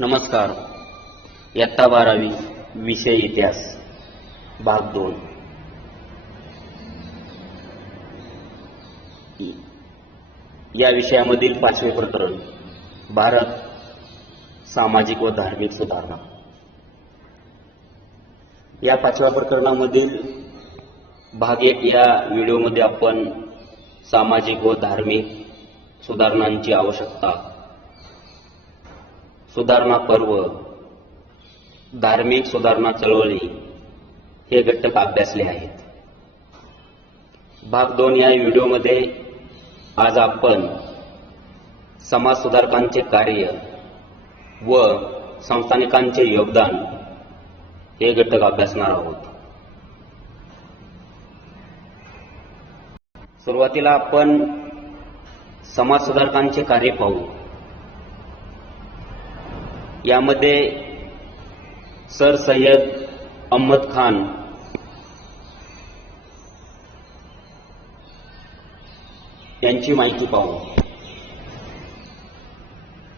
नमस्कार. इयत्ता 12वी विषय इतिहास भाग 2. या विषयामधील 5वे प्रकरण भारत सामाजिक व धार्मिक सुधारणा. या 5व्या प्रकरणामधील भाग 1 या व्हिडिओमध्ये आपण सामाजिक व धार्मिक सुधारणांची आवश्यकता, सुधारणा पर्व, धार्मिक सुधारणा चळवळी हे घटक अभ्यासले आहेत. भाग 2 या व्हिडिओमध्ये आज आपण समाज सुधारकांचे कार्य व संस्थानिकांचे योगदान हे घटक अभ्यासणार आहोत. सुरुवातीला आपण समाज सुधारकांचे कार्य पाहू. यामध्ये सर सय्यद अहमद खान यांची माहिती पाहू.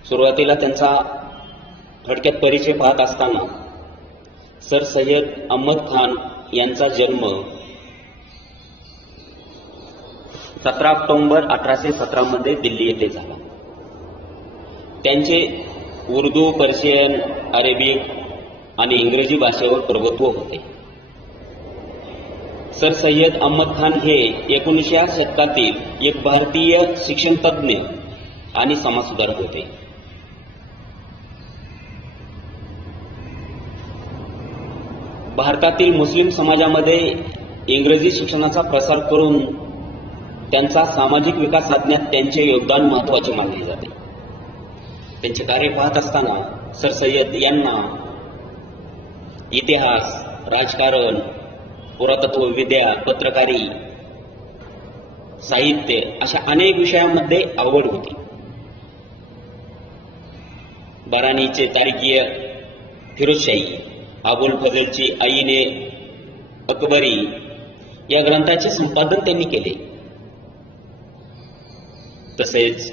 सुरुवातीला त्यांचा थोडक्यात परिचय पाहत असताना सर सय्यद अहमद खान यांचा जन्म 17 ऑक्टोबर 1817 मध्ये दिल्ली येथे झाला. त्यांचे उर्दू, पर्शियन, अरेबिक आणि इंग्रजी भाषेवर प्रभुत्व होते. सर सय्यद अहमद खान हे 19व्या शतकातील एक भारतीय शिक्षण तज्ञ आणि समाजसुधारक होते. भारतातील मुस्लिम समाजामध्ये इंग्रजी शिक्षणाचा प्रसार करून त्यांचा सामाजिक विकास साधण्यात त्यांचे योगदान महत्त्वाचे मानले जाते. त्यांचे कार्य पाहत असताना सर सय्यद यांना इतिहास, राजकारण, पुरातत्वविद्या, पत्रकारी, साहित्य अशा अनेक विषयांमध्ये आवड होती. बारानीचे तारिखीय फिरोजशाही, अबुल फजलची आईने अकबरी या ग्रंथाचे संपादन त्यांनी केले. तसेच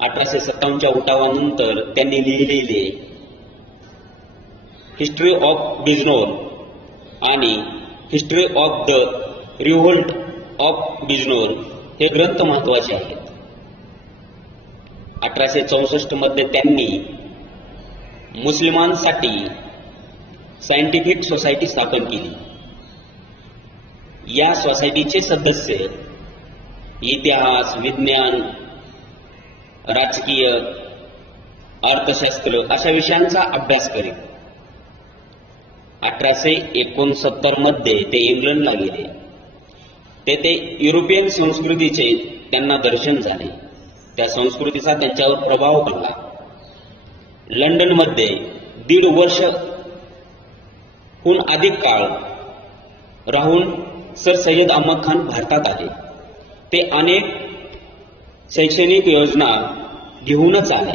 1857च्या उठावानंतर त्यांनी लिहिलेले हिस्ट्री ऑफ बिजनोर आणि history of the revolt of Bijnor हे ग्रंथ महत्वाचे आहेत. 1864 मध्ये त्यांनी मुस्लिमांसाठी सायंटिफिक सोसायटी स्थापन केली. या सोसायटीचे सदस्य इतिहास, विज्ञान, राजकीय, अर्थशास्त्र अशा विषयांचा अभ्यास करीत. 1869 मध्ये ते इंग्लंडला गेले. तेथे युरोपियन संस्कृतीचे त्यांना दर्शन झाले. त्या संस्कृतीचा त्यांच्यावर प्रभाव पडला. लंडनमध्ये 1.5 वर्षहून अधिक काळ राहून सर सय्यद अहमद खान भारतात आले. ते अनेक शैक्षणिक योजना घेऊनच आले.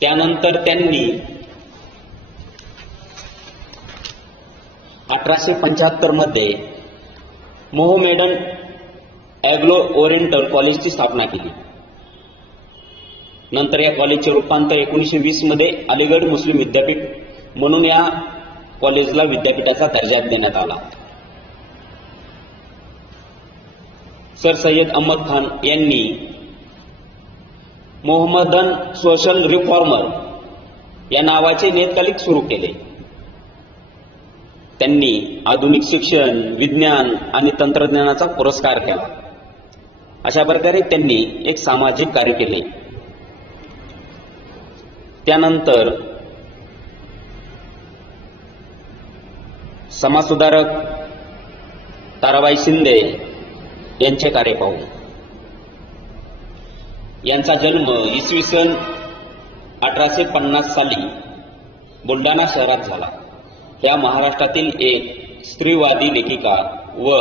त्यानंतर त्यांनी 1875 मध्ये मोहमेडन ॲग्लो ओरिएंटल कॉलेजची स्थापना केली. नंतर या कॉलेजचे रूपांतर 1920 मध्ये अलीगढ मुस्लिम विद्यापीठ म्हणून या कॉलेजला विद्यापीठाचा दर्जा देण्यात आला. सर सय्यद अहमद खान यांनी मोहम्मदन सोशल रिफॉर्मर या नावाचे नियतकालिक सुरू केले. त्यांनी आधुनिक शिक्षण, विज्ञान आणि तंत्रज्ञानाचा पुरस्कार केला. अशा प्रकारे त्यांनी एक सामाजिक कार्य केले. त्यानंतर समाजसुधारक ताराबाई शिंदे यांचे कार्य पाहू. यांचा जन्म इसवी सन 1850 साली बुलढाणा शहरात झाला. ह्या महाराष्ट्रातील एक स्त्रीवादी लेखिका व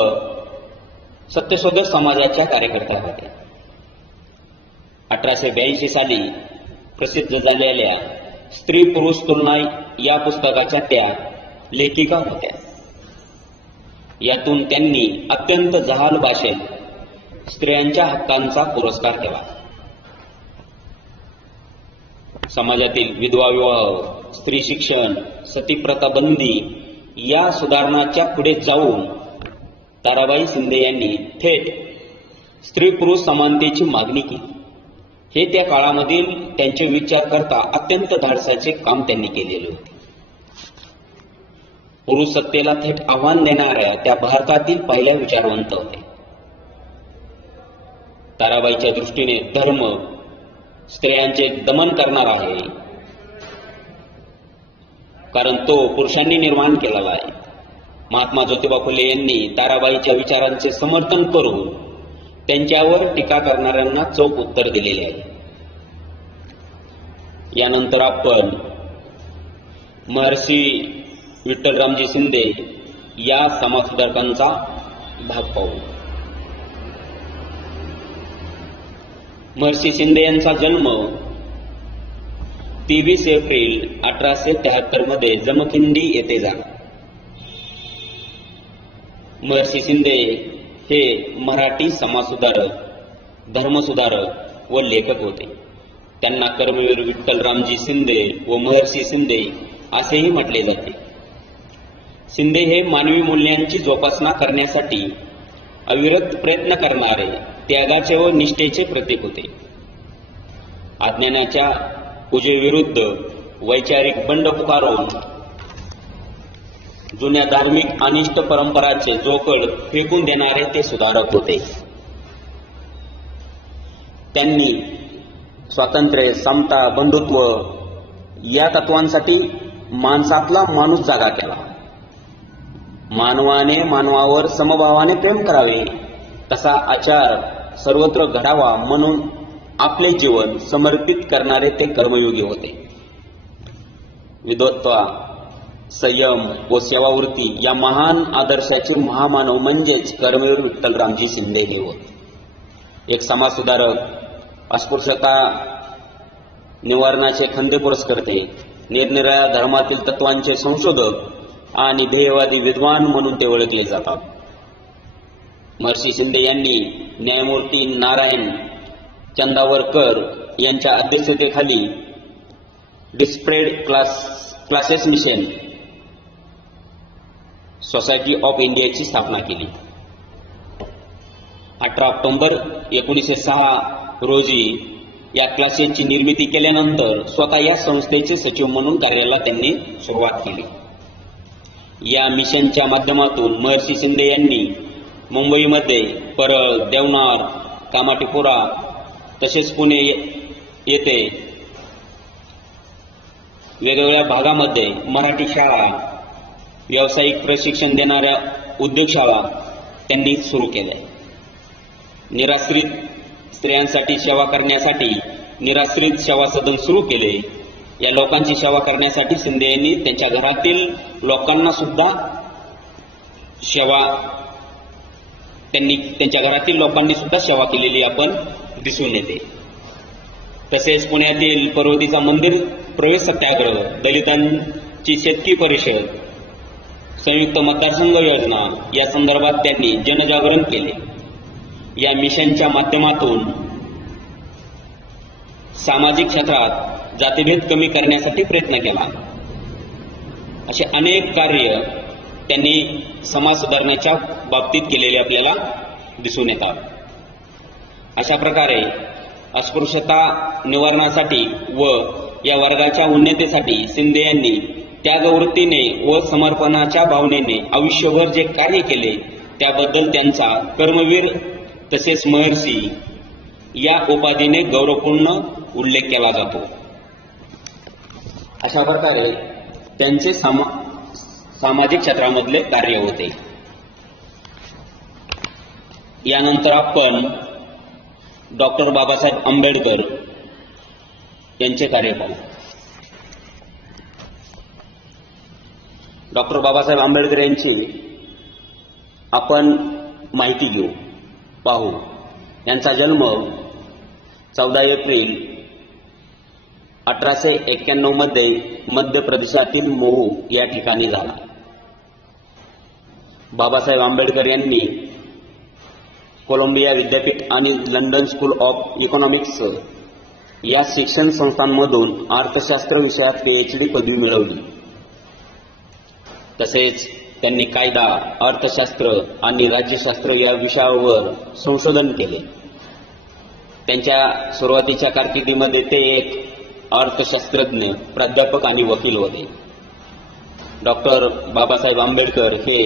सत्यशोधक समाजाच्या कार्यकर्त्या होत्या. 1882 साली प्रसिद्ध झालेल्या स्त्री पुरुष तुलना या पुस्तकाच्या त्या लेखिका होत्या. यातून त्यांनी अत्यंत जहाल भाषेत स्त्रियांच्या हक्कांचा पुरस्कार केला. समाजातील विधवा विवाह, स्त्री शिक्षण, सतीप्रथा बंदी या सुधारणाच्या पुढे जाऊन ताराबाई शिंदे यांनी थेट स्त्री पुरुष समानतेची मागणी केली. हे त्या काळामधील त्यांचे विचार करता अत्यंत धाडसाचे काम त्यांनी केलेले होते. पुरुष सत्तेला थेट आव्हान देणाऱ्या त्या भारतातील पहिल्या विचारवंत होते. ताराबाईच्या दृष्टीने धर्म स्त्रियांचे दमन करणार आहे, कारण तो पुरुषांनी निर्माण केलेला आहे. महात्मा ज्योतिबा फुले यांनी ताराबाईच्या विचारांचे समर्थन करून त्यांच्यावर टीका करणाऱ्यांना चोख उत्तर दिलेले आहे. यानंतर आपण महर्षी विठ्ठलरामजी शिंदे या समाजसुधारकांचा भाग पाहू. महर्षी शिंदे यांचा जन्म 23 एप्रिल 1873 मध्ये जमखिंडी येथे झाला. महर्षी शिंदे हे मराठी समाजसुधारक, धर्मसुधारक व लेखक होते. त्यांना कर्मवीर विठ्ठलरामजी शिंदे व महर्षी शिंदे असेही म्हटले जाते. शिंदे हे मानवी मूल्यांची जोपासना करण्यासाठी अविरत प्रयत्न करणारे त्यागाचे व निष्ठेचे प्रतीक होते. अज्ञानाच्या पूजेविरुद्ध वैचारिक बंड पुकारून जुन्या धार्मिक अनिष्ट परंपराचे जोखड फेकून देणारे ते सुधारक होते. त्यांनी स्वातंत्र्य, समता, बंधुत्व या तत्वांसाठी माणसातला माणूस जागा केला. मानवाने मानवावर समभावाने प्रेम करावे तसा आचार सर्वत्र घडावा म्हणून आपले जीवन समर्पित करणारे ते कर्मयोगी होते. विद्वत्ता, संयम व सेवावृत्ती या महान आदर्शाचे महामानव म्हणजेच कर्मवीर विठ्ठलरामजी शिंदे हे होते. एक समाजसुधारक, अस्पृश्यता निवारणाचे खंदे पुरस्कर्ते, निरनिराळ्या धर्मातील तत्वांचे संशोधक आणि ध्येयवादी विद्वान म्हणून ते ओळखले जातात. महर्षी शिंदे यांनी न्यायमूर्ती नारायण चंदावरकर यांच्या अध्यक्षतेखाली डिस्प्रेड क्लासेस मिशन सोसायटी ऑफ इंडियाची स्थापना केली. 18 ऑक्टोबर 1906 रोजी या क्लासेसची निर्मिती केल्यानंतर स्वतः या संस्थेचे सचिव म्हणून कार्याला त्यांनी सुरुवात केली. या मिशनच्या माध्यमातून महर्षी शिंदे यांनी मुंबईमध्ये परळ, देवनार, कामाठीपुरा तसेच पुणे येथे वेगवेगळ्या भागामध्ये मराठी शाळा, व्यावसायिक प्रशिक्षण देणाऱ्या उद्योगशाळा त्यांनी सुरू केल्या. निराश्रित स्त्रियांसाठी सेवा करण्यासाठी निराश्रित सेवा सदन सुरू केले. या लोकांची सेवा करण्यासाठी शिंदे यांनी त्यांच्या घरातील लोकांना सुद्धा सेवा केलेली आपण दिसून येते. तसेच पुण्यातील पर्वतीचा मंदिर प्रवेश सत्याग्रह, दलितांची शेतकी परिषद, संयुक्त मतदारसंघ योजना या संदर्भात त्यांनी जनजागरण केले. या मिशनच्या माध्यमातून सामाजिक क्षेत्रात जातीभेद कमी करण्यासाठी प्रयत्न केला. असे अनेक कार्य त्यांनी समाज सुधारण्याच्या बाबतीत केलेले आपल्याला दिसून येतात. अशा प्रकारे अस्पृश्यता निवारणासाठी व या वर्गाच्या उन्नतीसाठी शिंदे यांनी त्यागवृत्तीने व समर्पणाच्या भावनेने आयुष्यभर जे कार्य केले त्याबद्दल त्यांचा कर्मवीर तसेच महर्षी या उपाधीने गौरवपूर्ण उल्लेख केला जातो. अशा प्रकारे त्यांचे सामाजिक क्षेत्रामधले कार्य होते. यानंतर आपण डॉक्टर बाबासाहेब आंबेडकर यांचे कार्य पाहू. डॉक्टर बाबासाहेब आंबेडकर यांची आपण माहिती घेऊ, पाहू. यांचा जन्म 14 एप्रिल 1891 मध्ये मध्य प्रदेशातील महू या ठिकाणी झाला. बाबासाहेब आंबेडकर यांनी कोलंबिया विद्यापीठ आणि लंडन स्कूल ऑफ इकॉनॉमिक्स या शिक्षण संस्थांमधून अर्थशास्त्र विषयात PhD पदवी मिळवली. तसेच त्यांनी कायदा, अर्थशास्त्र आणि राज्यशास्त्र या विषयावर संशोधन केले. त्यांच्या सुरुवातीच्या कारकिर्दीमध्ये ते एक अर्थशास्त्रज्ञ, प्राध्यापक आणि वकील होते. डॉक्टर बाबासाहेब आंबेडकर हे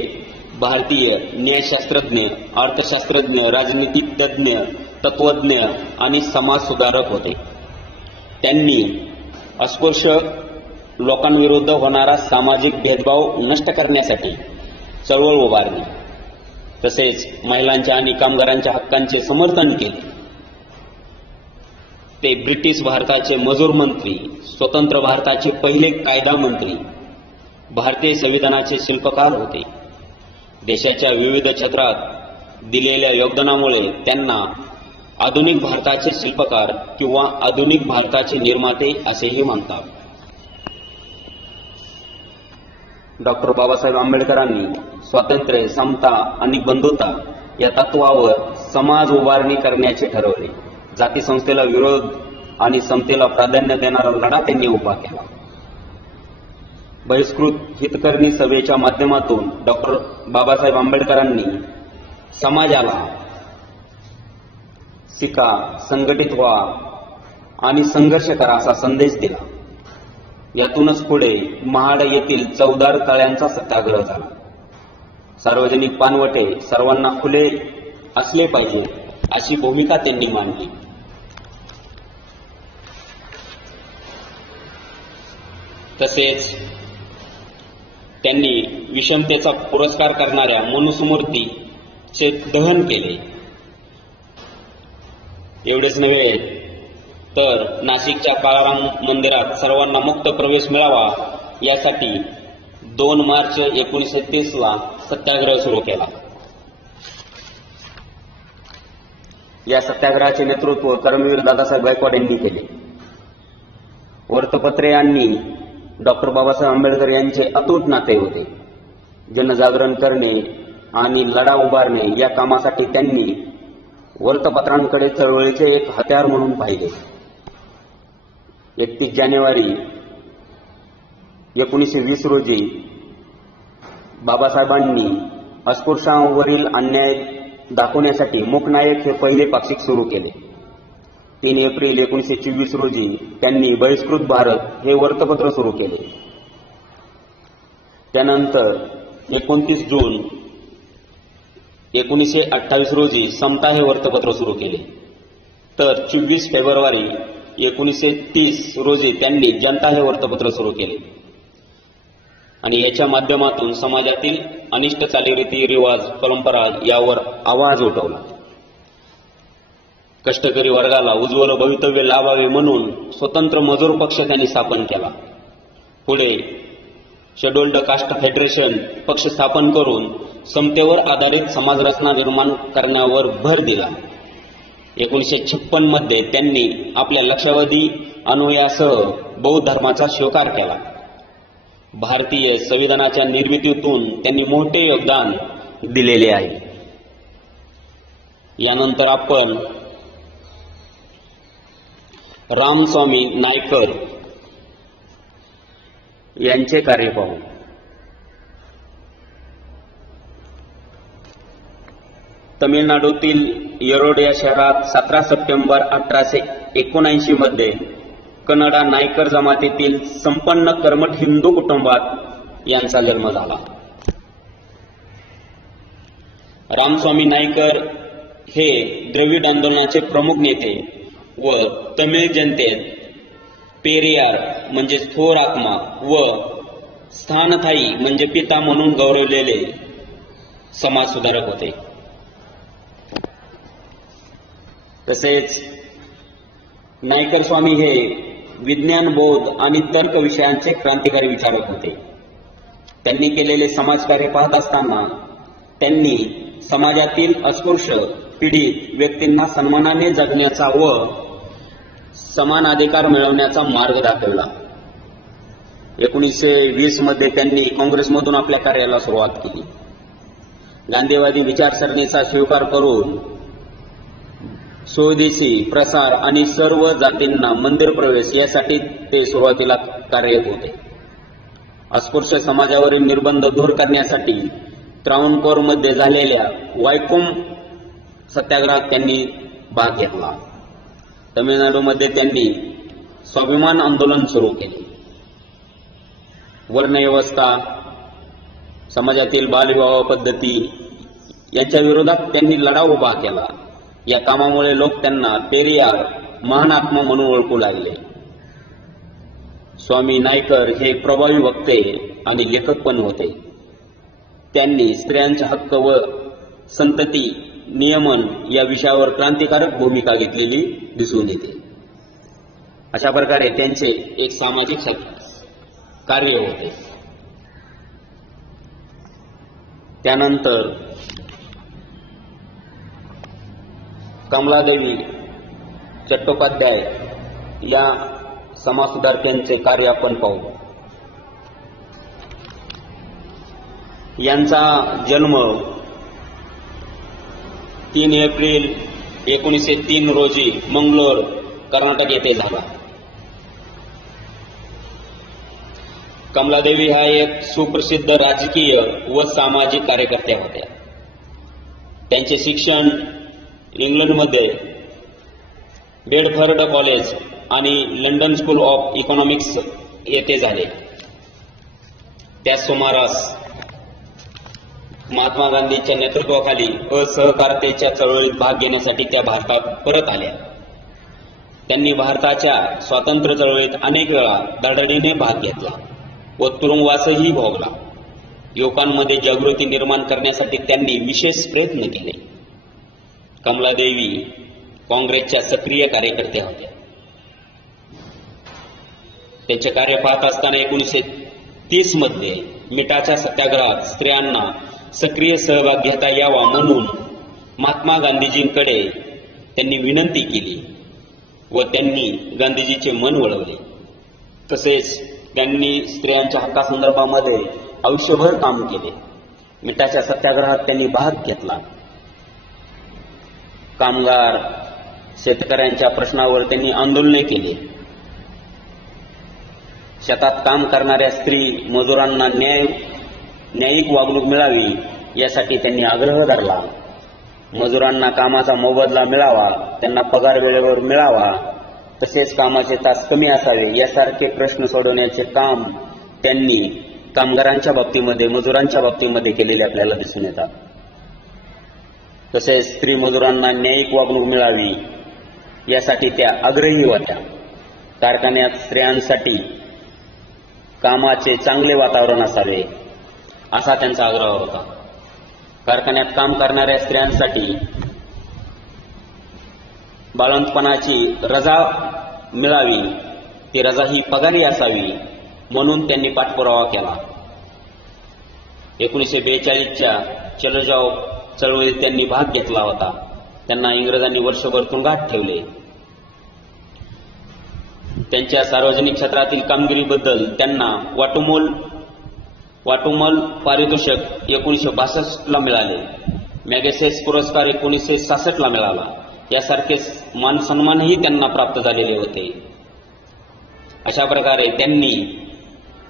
भारतीय न्यायशास्त्रज्ञ, अर्थशास्त्रज्ञ, राजनीतिक तज्ज्ञ, तत्वज्ञ आणि समाज सुधारक होते. त्यांनी अस्पृश्य लोकांविरुद्ध होणारा सामाजिक भेदभाव नष्ट करण्यासाठी चळवळ उभारली. तसेच महिलांच्या आणि कामगारांच्या हक्कांचे समर्थन केले. ते ब्रिटिश भारताचे मजूर मंत्री, स्वतंत्र भारताचे पहिले कायदा मंत्री, भारतीय संविधानाचे शिल्पकार होते. देशाच्या विविध क्षेत्रात दिलेल्या योगदानामुळे त्यांना आधुनिक भारताचे शिल्पकार किंवा आधुनिक भारताचे निर्माते असेही म्हणतात. डॉक्टर बाबासाहेब आंबेडकरांनी स्वातंत्र्य, समता आणि बंधुता या तत्वावर समाज उभारणी करण्याचे ठरवले. जाती संस्थेला विरोध आणि समतेला प्राधान्य देणारा लढा त्यांनी उभा केला. बहिष्कृत हितकर्णी सभेच्या माध्यमातून डॉक्टर बाबासाहेब आंबेडकरांनी समाजाला शिका, संघटित व्हा आणि संघर्ष करा असा संदेश दिला. यातूनच पुढे महाड येथील 14 तळ्यांचा सत्याग्रह झाला. सार्वजनिक पानवटे सर्वांना खुले असले पाहिजे अशी भूमिका त्यांनी मांडली. तसेच त्यांनी विषमतेचा पुरस्कार करणाऱ्या मनुस्मृतीचे दहन केले. एवढेच नव्हे तर नाशिकच्या काळाराम मंदिरात सर्वांना मुक्त प्रवेश मिळावा यासाठी 2 मार्च 1930 सत्याग्रह सुरू केला. या सत्याग्रहाचे नेतृत्व कर्मवीर दादासाहेब गायकवाड यांनी केले. वृत्तपत्रे यांनी डॉक्टर बाबासाहेब आंबेडकर यांचे अतूट नाते होते. जनजागरण करणे आणि लढा उभारणे या कामासाठी त्यांनी वृत्तपत्रांकडे चळवळीचे एक हत्यार म्हणून पाहिले. 31 जानेवारी 1920 रोजी बाबासाहेबांनी अस्पृश्यांवरील अन्याय दाखवण्यासाठी मूकनायक हे पहिले पाक्षिक सुरू केले. 3 एप्रिल 1924 रोजी त्यांनी बहिष्कृत भारत हे वृत्तपत्र सुरू केले. त्यानंतर 29 जून 1928 रोजी समता हे वृत्तपत्र सुरू केले. तर 24 फेब्रुवारी 1930 रोजी त्यांनी जनता हे वृत्तपत्र सुरू केले आणि याच्या माध्यमातून समाजातील अनिष्ट चालीरीती, रिवाज, परंपरा यावर आवाज उठवला. कष्टकरी वर्गाला उज्ज्वल भवितव्य लाभावे म्हणून स्वतंत्र मजूर पक्ष त्यांनी स्थापन केला. पुढे शेड्युल्ड कास्ट फेडरेशन पक्ष स्थापन करून समतेवर आधारित समाज रचना निर्माण करण्यावर भर दिला. 1956 मध्ये त्यांनी आपल्या लक्षावधी अनुयायासह बौद्ध धर्माचा स्वीकार केला. भारतीय संविधानाच्या निर्मितीतून त्यांनी मोठे योगदान दिलेले आहे. यानंतर आपण रामस्वामी नायकर यांचे कार्य पाहू. तमिळनाडूतील येरोड या शहरात 17 सप्टेंबर 1879 मध्ये कन्नडा नायकर जमातीतील संपन्न कर्मठ हिंदू कुटुंबात यांचा जन्म झाला. रामस्वामी नायकर हे द्रविड आंदोलनाचे प्रमुख नेते व तमिळ जनतेत पेरियार म्हणजे थोर आत्मा व स्थानथाई म्हणजे पिता म्हणून गौरवलेले समाज सुधारक होते. तसेच नायकर स्वामी हे विज्ञान, बौद्ध आणि तर्क विषयांचे क्रांतिकारी विचारक होते. त्यांनी केलेले समाजकार्य पाहत असताना त्यांनी समाजातील अस्पृश्य पीडित व्यक्तींना सन्मानाने जगण्याचा व समान अधिकार मिळवण्याचा मार्ग दाखवला. 1920 मध्ये त्यांनी काँग्रेसमधून आपल्या कार्याला सुरुवात केली. गांधीवादी विचारसरणीचा स्वीकार करून स्वदेशी प्रसार आणि सर्व जातींना मंदिर प्रवेश यासाठी ते सुरुवातीला कार्यरत होते. अस्पृश्य समाजावरील निर्बंध दूर करण्यासाठी त्रावणकोरमध्ये झालेल्या वायकोम सत्याग्रहात त्यांनी भाग घेतला. तमिळनाडूमध्ये त्यांनी स्वाभिमान आंदोलन सुरू केले. वर्णव्यवस्था, समाजातील बालविवाह पद्धती यांच्या विरोधात त्यांनी लढा उभा केला. या कामामुळे लोक त्यांना पेरियार महान आत्मा म्हणून ओळखू लागले. स्वामी नायकर हे प्रभावी वक्ते आणि लेखक पण होते. त्यांनी स्त्रियांचे हक्क व संतती नियमन या विषयावर क्रांतिकारक भूमिका घेतलेली दिसून येते. अशा प्रकारे त्यांचे एक सामाजिक कार्य होते. त्यानंतर कमलादेवी चट्टोपाध्याय या समाजसुधारकांचे कार्य आपण पाहू. यांचा जन्म 3 एप्रिल 1903 रोजी मंगलोर, कर्नाटक येथे झाला. कमलादेवी ह्या एक सुप्रसिद्ध राजकीय व सामाजिक कार्यकर्त्या होत्या. त्यांचे शिक्षण इंग्लंडमध्ये बेडफर्ड कॉलेज आणि लंडन स्कूल ऑफ इकॉनॉमिक्स येथे झाले. त्या सुमारास महात्मा गांधींच्या नेतृत्वाखाली असहकारतेच्या चळवळीत भाग घेण्यासाठी त्या भारतात परत आल्या. त्यांनी भारताच्या स्वातंत्र्य चळवळीत अनेक वेळा धडाडीने भाग घेतला व तुरुंगवासही भोगला. युवकांमध्ये जागृती निर्माण करण्यासाठी त्यांनी विशेष प्रयत्न केले. कमलादेवी काँग्रेसच्या सक्रिय कार्यकर्त्या होत्या. त्यांचे कार्य पाहत असताना 1930 मध्ये मिठाच्या सत्याग्रहात स्त्रियांना सक्रिय सहभाग घेता यावा म्हणून महात्मा गांधीजींकडे त्यांनी विनंती केली व त्यांनी गांधीजीचे मन वळवले. तसेच त्यांनी स्त्रियांच्या हक्कासंदर्भामध्ये आयुष्यभर काम केले. मिठाच्या सत्याग्रहात त्यांनी भाग घेतला. कामगार शेतकऱ्यांच्या प्रश्नावर त्यांनी आंदोलने केली. शेतात काम करणाऱ्या स्त्री मजुरांना न्यायिक वागणूक मिळावी यासाठी त्यांनी आग्रह धरला. मजुरांना कामाचा मोबदला मिळावा, त्यांना पगार वेळेवर मिळावा, तसेच कामाचे तास कमी असावे यासारखे प्रश्न सोडवण्याचे काम त्यांनी कामगारांच्या बाबतीमध्ये, मजुरांच्या बाबतीमध्ये केलेले आपल्याला दिसून येतात. तसेच स्त्री मजुरांना न्यायिक वागणूक मिळावी यासाठी त्या आग्रही होत्या. कारखान्यात स्त्रियांसाठी कामाचे चांगले वातावरण असावे असा त्यांचा आग्रह होता. कारखान्यात काम करणाऱ्या स्त्रियांसाठी बाळंतपणाची रजा मिळावी, ती रजा ही पगारी असावी म्हणून त्यांनी पाठपुरावा केला. 1942च्या चलो जाओ चळवळीत त्यांनी भाग घेतला होता. त्यांना इंग्रजांनी वर्षभर तुरुंगात ठेवले. त्यांच्या सार्वजनिक क्षेत्रातील कामगिरीबद्दल त्यांना वाटुमल पारितोषिक 1962 मिळाले. मॅगसेस पुरस्कार 1966 मिळाला. यासारखे मान सन्मानही त्यांना प्राप्त झालेले होते. अशा प्रकारे त्यांनी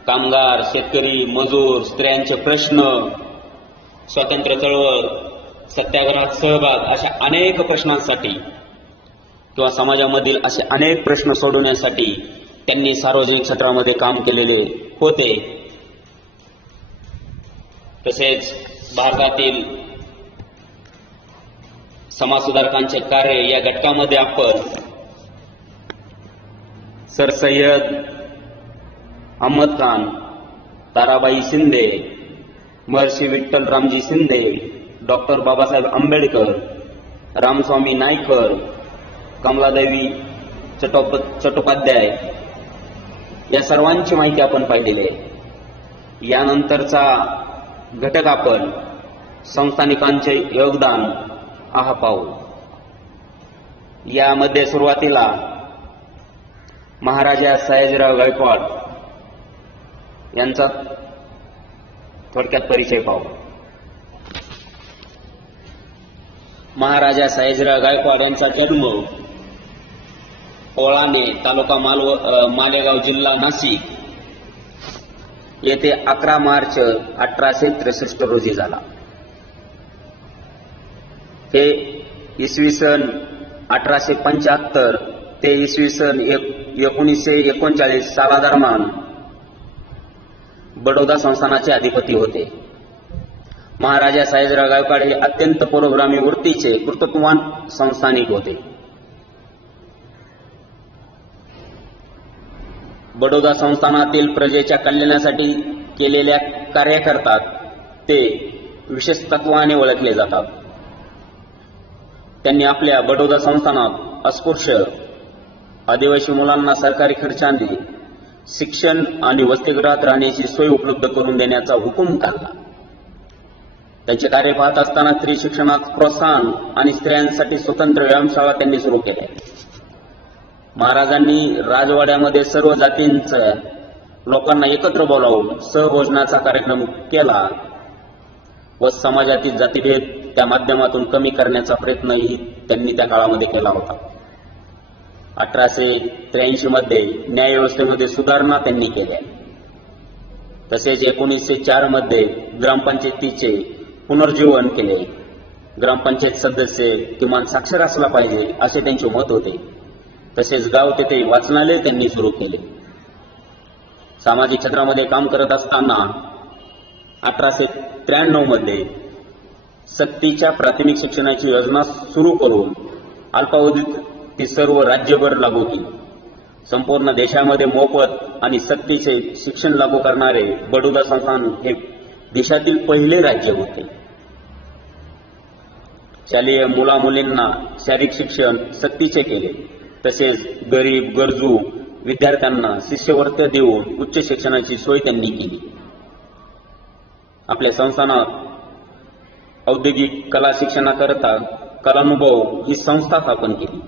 कामगार, शेतकरी, मजूर, स्त्रियांचे प्रश्न, स्वातंत्र्य चळवळ, सत्याग्रहात सहभाग अशा अनेक प्रश्नांसाठी किंवा समाजामधील असे अनेक प्रश्न सोडवण्यासाठी त्यांनी सार्वजनिक क्षेत्रामध्ये काम केलेले होते. तसेच भारतातील समाजसुधारकांचे कार्य या घटकामध्ये आपण सर सय्यद अहमद खान, ताराबाई शिंदे, महर्षी विठ्ठल रामजी शिंदे, डॉक्टर बाबासाहेब आंबेडकर, रामस्वामी नायकर, कमलादेवी चट्टोपाध्याय या सर्वांची माहिती आपण पाहिलेली आहे. यानंतरचा घटक आपण संस्थानिकांचे योगदान हा पाहू. यामध्ये सुरुवातीला महाराजा सयाजीराव गायकवाड यांचा थोडक्यात परिचय पाहू. महाराजा सयाजीराव गायकवाड यांचा जन्म ओळाणे, तालुका मालेगाव, जिल्हा नाशिक येथे 11 मार्च 1863 रोजी झाला. हे इसवी सन 1875 ते इसवी सन 1939 सालादरम्यान बडोदा संस्थानाचे अधिपती होते. महाराजा सयाजीराव गायकवाड हे अत्यंत पुरोगामी वृत्तीचे कर्तृत्ववान संस्थानिक होते. बडोदा संस्थानातील प्रजेच्या कल्याणासाठी केलेल्या कार्याकरता ते विशेष तत्वाने ओळखले जातात. त्यांनी आपल्या बडोदा संस्थानात अस्पृश्य आदिवासी मुलांना सरकारी खर्चाने शिक्षण आणि वसतिगृहात राहण्याची सोय उपलब्ध करून देण्याचा हुकूम काढला. त्यांचे कार्य पाहत असताना स्त्री शिक्षणात प्रोत्साहन आणि स्त्रियांसाठी स्वतंत्र व्यायामशाळा त्यांनी सुरू केल्या. महाराजांनी राजवाड्यामध्ये सर्व जातींच्या लोकांना एकत्र बोलावून सहभोजनाचा कार्यक्रम केला व समाजातील जातीभेद त्या माध्यमातून कमी करण्याचा प्रयत्नही त्यांनी त्या काळामध्ये केला होता. 1883 मध्ये न्यायव्यवस्थेमध्ये सुधारणा त्यांनी केल्या. तसेच 1904 मध्ये ग्रामपंचायतीचे पुनर्जीवन केले. ग्रामपंचायत सदस्य किमान साक्षर असला पाहिजे असे त्यांचे मत होते. तसेच गाव तेथे वाचनालय त्यांनी सुरू केले. सामाजिक क्षेत्रामध्ये काम करत असताना 1893 मध्ये सक्तीच्या प्राथमिक शिक्षणाची योजना सुरू करून अल्पावधीत ती सर्व राज्यभर लागू केली. संपूर्ण देशामध्ये मोफत आणि सक्तीचे शिक्षण लागू करणारे बडोदा संस्थान हे देशातील पहिले राज्य होते. शालेय मुला मुलींना शारीरिक शिक्षण सक्तीचे केले. तसेच गरीब गरजू विद्यार्थ्यांना शिष्यवृत्त्या देऊन उच्च शिक्षणाची सोय त्यांनी केली. आपल्या संस्थानात औद्योगिक कला शिक्षणाकरता कलानुभव ही संस्था स्थापन केली.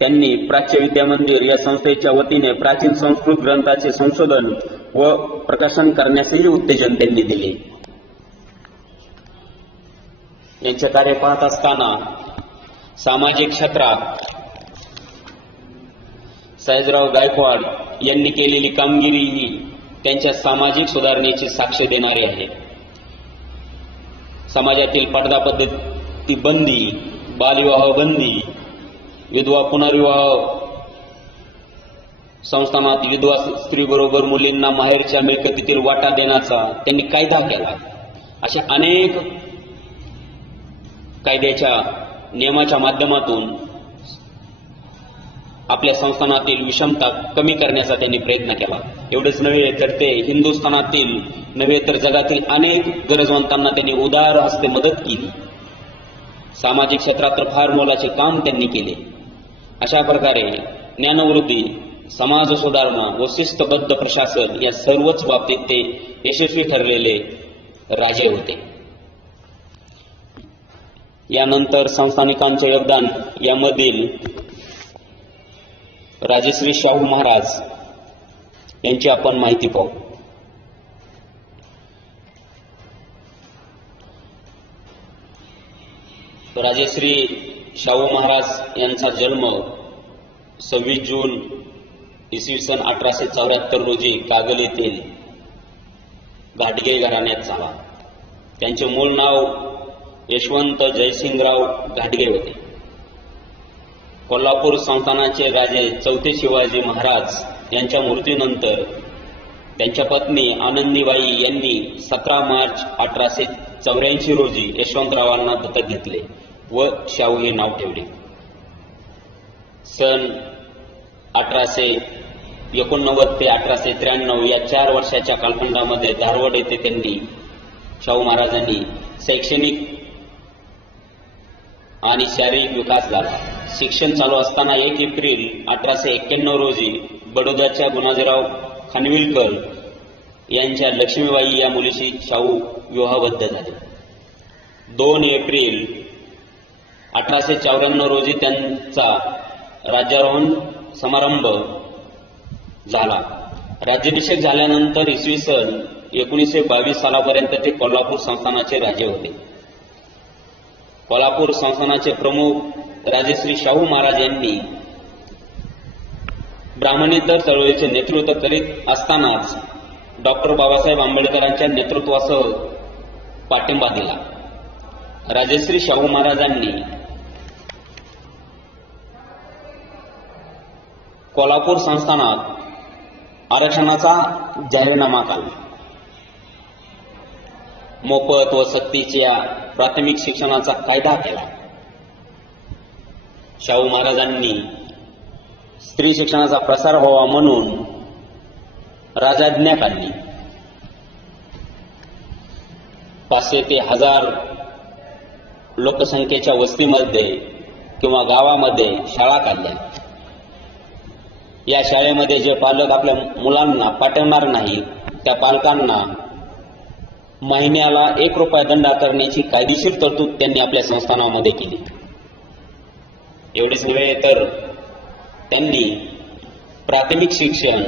त्यांनी प्राच्य विद्या मंदिर या संस्थेच्या वतीने प्राचीन संस्कृत ग्रंथाचे संशोधन व प्रकाशन करण्यासही उत्तेजन त्यांनी दिले. यांचे कार्य पाहत असताना सामाजिक क्षेत्रात सयाजीराव गायकवाड यांनी केलेली कामगिरी ही त्यांच्या सामाजिक सुधारणेची साक्ष देणारी आहे. समाजातील पडदा पद्धती बंदी, बालविवाह बंदी, विधवा पुनर्विवाह, संस्थानात विधवा स्त्रीबरोबर मुलींना माहेरच्या मिळकतीतील वाटा देण्याचा त्यांनी कायदा केला. अशा अनेक कायद्याच्या नियमाच्या माध्यमातून आपल्या संस्थानातील विषमता कमी करण्याचा त्यांनी प्रयत्न केला. एवढेच नव्हे तर ते हिंदुस्थानातील नव्हे तर जगातील अनेक गरजवंतांना त्यांनी उदार हस्ते मदत केली. सामाजिक क्षेत्रात तर फार मोलाचे काम त्यांनी केले. अशा प्रकारे ज्ञानवृद्धी, समाज सुधारणा व शिस्तबद्ध प्रशासन या सर्वच बाबतीत ते यशस्वी ठरलेले राजे होते. यानंतर संस्थानिकांचे योगदान यामधील राजश्री शाहू महाराज यांची आपण माहिती पाहू. राजश्री शाहू महाराज यांचा जन्म 26 जून इसवी सन 1874 रोजी कागल येथील घाटगे घराण्यात झाला. त्यांचे मूळ नाव यशवंत जयसिंगराव घाटगे होते. कोल्हापूर संस्थानाचे राजे चौथे शिवाजी महाराज यांच्या मृत्यूनंतर त्यांच्या पत्नी आनंदीबाई यांनी 17 मार्च 1884 रोजी यशवंतरावांना दत्तक घेतले व शाहू हे नाव ठेवले. सन 1889 ते 1893 या 4 वर्षाच्या कालखंडामध्ये धारवड येथे त्यांनी शाहू महाराजांनी शैक्षणिक आणि शारीरिक विकास झाला. शिक्षण चालू असताना 1 एप्रिल 1891 रोजी बडोद्याच्या गुणाजीराव खानविलकर यांच्या लक्ष्मीबाई या मुलीशी शाहू विवाहबद्ध झाले. 2 एप्रिल 1854 रोजी त्यांचा राज्यारोहण समारंभ झाला. राज्याभिषेक झाल्यानंतर इसवी सन 1922 सालापर्यंत ते कोल्हापूर संस्थानाचे राजे होते. कोल्हापूर संस्थानाचे प्रमुख राजेश्री शाहू महाराज यांनी ब्राह्मणेतर चळवळीचे नेतृत्व करीत असतानाच डॉक्टर बाबासाहेब आंबेडकरांच्या नेतृत्वासह पाठिंबा दिला. राजेश्री शाहू महाराजांनी कोल्हापूर संस्थानात आरक्षणाचा जाहीरनामा काढला. मोफत व सक्तीच्या प्राथमिक शिक्षणाचा कायदा केला. शाहू महाराजांनी स्त्री शिक्षणाचा प्रसार व्हावा म्हणून राजाज्ञा काढली. 500 ते 1000 लोकसंख्येच्या वस्तीमध्ये किंवा गावामध्ये शाळा काढल्या. या शाळेमध्ये जे पालक आपल्या मुलांना पाठवणार नाही त्या पालकांना महिन्याला 1 रुपया दंड आकारण्याची कायदेशीर तरतूद त्यांनी आपल्या संस्थानामध्ये केली. एवढेच नव्हे तर त्यांनी प्राथमिक शिक्षण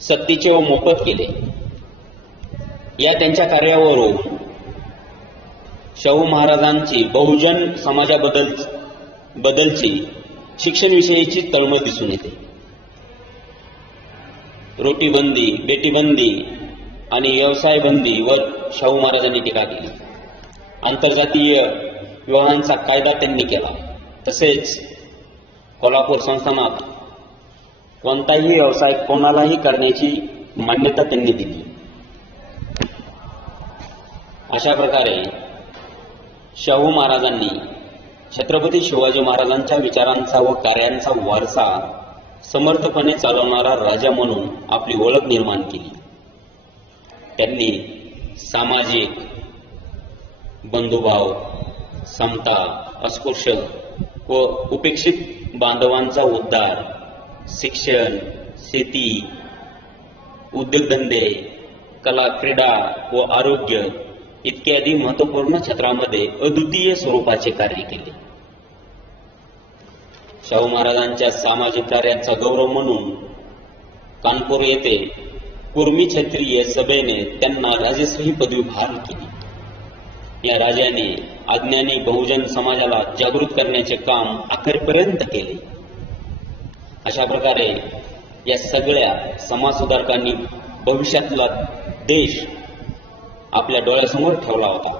सक्तीचे व मोफत केले. या त्यांच्या कार्यावरून शाहू महाराजांची बहुजन समाजाबद्दलची शिक्षणविषयीची तळमळ दिसून येते. रोटी बंदी, बेटी बंदी आणि व्यवसाय बंदीवर शाहू महाराजांनी टीका केली. आंतरजातीय विवाहांचा कायदा त्यांनी केला. तसेच कोल्हापूर संस्थानात कोणताही व्यवसाय कोणालाही करण्याची मान्यता त्यांनी दिली. अशा प्रकारे शाहू महाराजांनी छत्रपती शिवाजी महाराजांच्या विचारांचा व कार्यांचा वारसा समर्थपणे चालवणारा राजा म्हणून आपली ओळख निर्माण केली. त्यांनी सामाजिक बंधुभाव, समता, अस्पृश्य व उपेक्षित बांधवांचा उद्धार, शिक्षण, शेती, उद्योगधंदे, कला, क्रीडा व आरोग्य इत्यादी महत्वपूर्ण क्षेत्रामध्ये अद्वितीय स्वरूपाचे कार्य केले. शाहू महाराजांच्या सामाजिक कार्याचा गौरव म्हणून कानपूर येथे कुर्मी क्षत्रिय सभेने त्यांना राजश्री ही पदवी बहाल केली. या राजाने अज्ञानी बहुजन समाजाला जागृत करण्याचे काम अखेरपर्यंत केले. अशा प्रकारे या सगळ्या समाजसुधारकांनी भविष्यातला देश आपल्या डोळ्यासमोर ठेवला होता.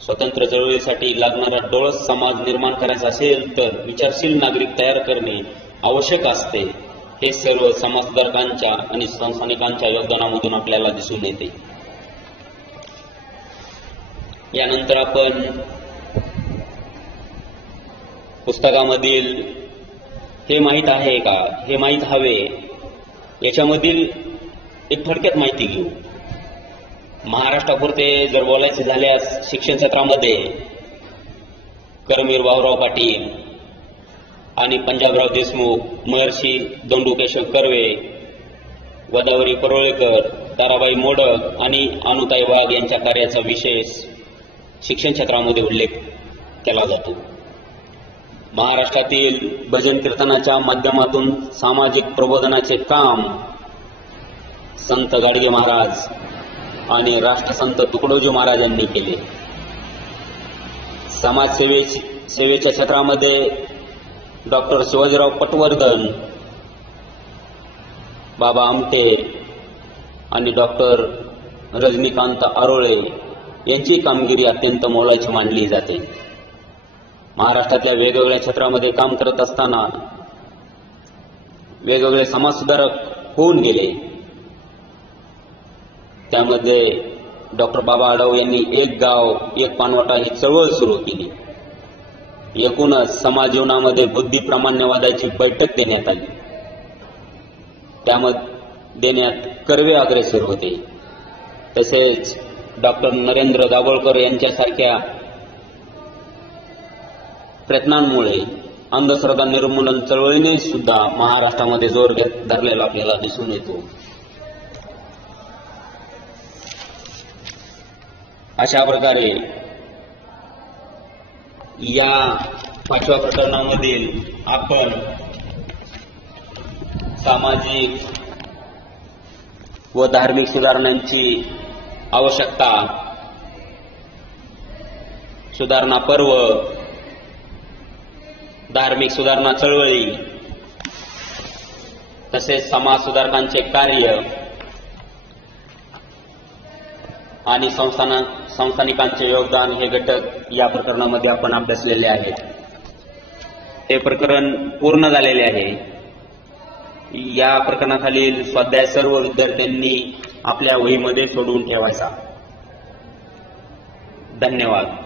स्वतंत्र चळवळीसाठी लागणारा डोळस समाज निर्माण करायचा असेल तर विचारशील नागरिक तयार करणे आवश्यक असते. हे सर्व समाजसुधारकांच्या आणि संस्थानिकांच्या योगदानामधून आपल्याला दिसून येते. यानंतर आपण पुस्तकामधील हे माहीत आहे का, हे माहीत हवे याच्यामधील एक थोडक्यात माहिती घेऊ. महाराष्ट्रापुरते जर बोलायचे झाल्यास शिक्षण क्षेत्रामध्ये करमवीर भाऊराव पाटील आणि पंजाबराव देशमुख, महर्षी दोंडू केशव कर्वे, गोदावरी परोळेकर, ताराबाई मोडक आणि अनुताई वाघ यांच्या कार्याचा विशेष शिक्षण क्षेत्रामध्ये उल्लेख केला जातो. महाराष्ट्रातील भजन कीर्तनाच्या माध्यमातून सामाजिक प्रबोधनाचे काम संत गाडगे महाराज आणि राष्ट्रसंत तुकडोजी महाराजांनी केले. समाजसेवेच्या क्षेत्रामध्ये डॉक्टर शिवाजीराव पटवर्धन, बाबा आमटे आणि डॉक्टर रजनीकांत आरोळे यांची कामगिरी अत्यंत मोलाची मानली जाते. महाराष्ट्रातल्या वेगवेगळ्या क्षेत्रामध्ये काम करत असताना वेगवेगळे समाजसुधारक होऊन गेले. त्यामध्ये डॉक्टर बाबा आढाव यांनी एक गाव एक पानवटा ही चळवळ सुरू केली. एकूणच समाज जीवनामध्ये बुद्धिप्रामाण्यवादाची बैठक देण्यात आली. त्यामध्ये देण्यात कर्वे अग्रेसर होते. तसेच डॉक्टर नरेंद्र दाभोळकर यांच्यासारख्या प्रयत्नांमुळे अंधश्रद्धा निर्मूलन चळवळीने सुद्धा महाराष्ट्रामध्ये जोर धरलेला आपल्याला दिसून येतो. अशा प्रकारे या 5व्या प्रकरणामधील आपण सामाजिक व धार्मिक सुधारणांची आवश्यकता, सुधारणा पर्व, धार्मिक सुधारणा चळवळी, तसेच समाज सुधारकांचे कार्य आणि संस्थानिकांचे योगदान हे घटक या प्रकरणामध्ये आपण अभ्यासलेले आहेत. हे प्रकरण पूर्ण झालेले आहे. या प्रकरणाखालील स्वाध्याय सर्व विद्यार्थ्यांनी आपल्या वहीमध्ये सोडवून ठेवायचा. धन्यवाद.